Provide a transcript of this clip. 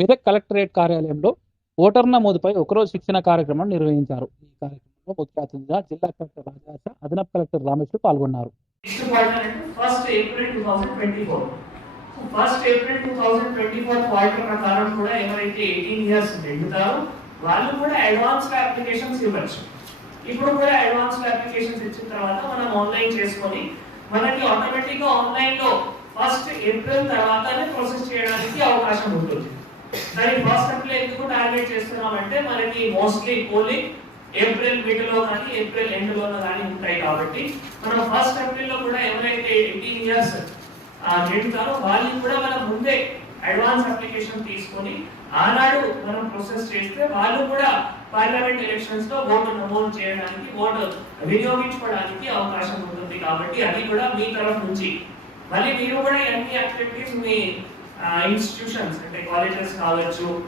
Medak collectorate కార్యాలయంలో voter నమోదుపై ఒకరోజు శిక్షణ కార్యక్రమం నిర్వహించారు. ఈ కార్యక్రమంలో ముఖ్య అతిథిగా జిల్లా కలెక్టర్ రాజాశ అదనపు కలెక్టర్ రామేశ్వర్ పాల్గొన్నారు. First April two thousand twenty four first April two thousand twenty four quarter ప్రకారం కూడా ఎవరైతే ఎయిటీన్ ఇయర్స్ నిండుతారో వాళ్ళు కూడా అడ్వాన్స్డ్ అప్లికేషన్స్ ఇవ్వచ్చు. ఇప్పుడు కూడా అడ్వాన్స్డ్ అప్లికేషన్స్ ఇచ్చిన తర్వాత మనం ఆన్లైన్ చేసుకొని మనకి ఆటోమేటిక్గా ఆన్లైన్లో ఫస్ట్ ఏప్రిల్ తర్వాతనే ప్రాసెస్ చేయడానికి అవకాశం ఉంటుంది. కానీ ఫస్ట్ అప్లై ఎందుకు టార్గెట్ చేస్తున్నామంటే మనకి మోస్ట్లీ పోలింగ్ ఏప్రిల్ మిడ్లో కానీ ఏప్రిల్ ఎండ్లోనో కానీ ఉంటాయి కాబట్టి మనం ఫస్ట్ అప్రిల్లో కూడా ఎవరైతే ఎయిటీన్ ఇయర్స్ నిండుతారో వాళ్ళని కూడా మనం ముందే అడ్వాన్స్ అప్లికేషన్ తీసుకొని ఆనాడు మనం ప్రాసెస్ చేస్తే వాళ్ళు కూడా పార్లమెంట్ ఎలక్షన్స్లో ఓటు నమోదు చేయడానికి ఓటు వినియోగించుకోవడానికి అవకాశం ఉంటుంది కాబట్టి అది కూడా మీ తరఫు నుంచి. మళ్ళీ మీరు కూడా అన్ని యాక్టివిటీస్ మీ uh, institutions, like colleges, college, so